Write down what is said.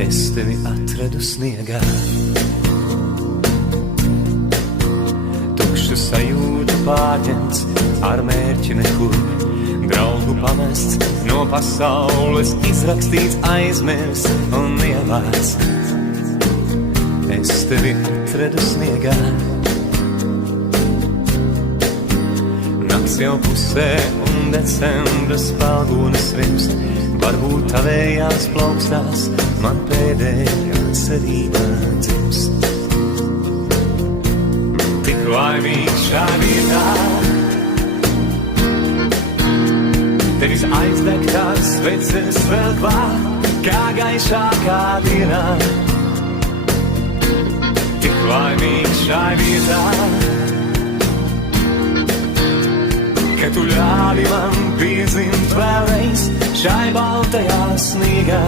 Es tevi atradu sniegā, tukšu sajūtu pārņemts, ar mērķi nekur, draugu pamests, no pasaules izrakstīts, aizmirsts un ievāts. Es tevi atradu sniegā, nakts jau pusē un decembra spalgonis rimst. Varbūt tavējās plaukstās man pēdējā cerībā dzimst. Tik laimīgs šā vietā, tevis aizdegtās sveces vēl klāt, kā gaišākā dienā. Tik laimīgs šā vietā, ka tu ļāvi man piedzimt vēlreiz šai baltajā sniegā.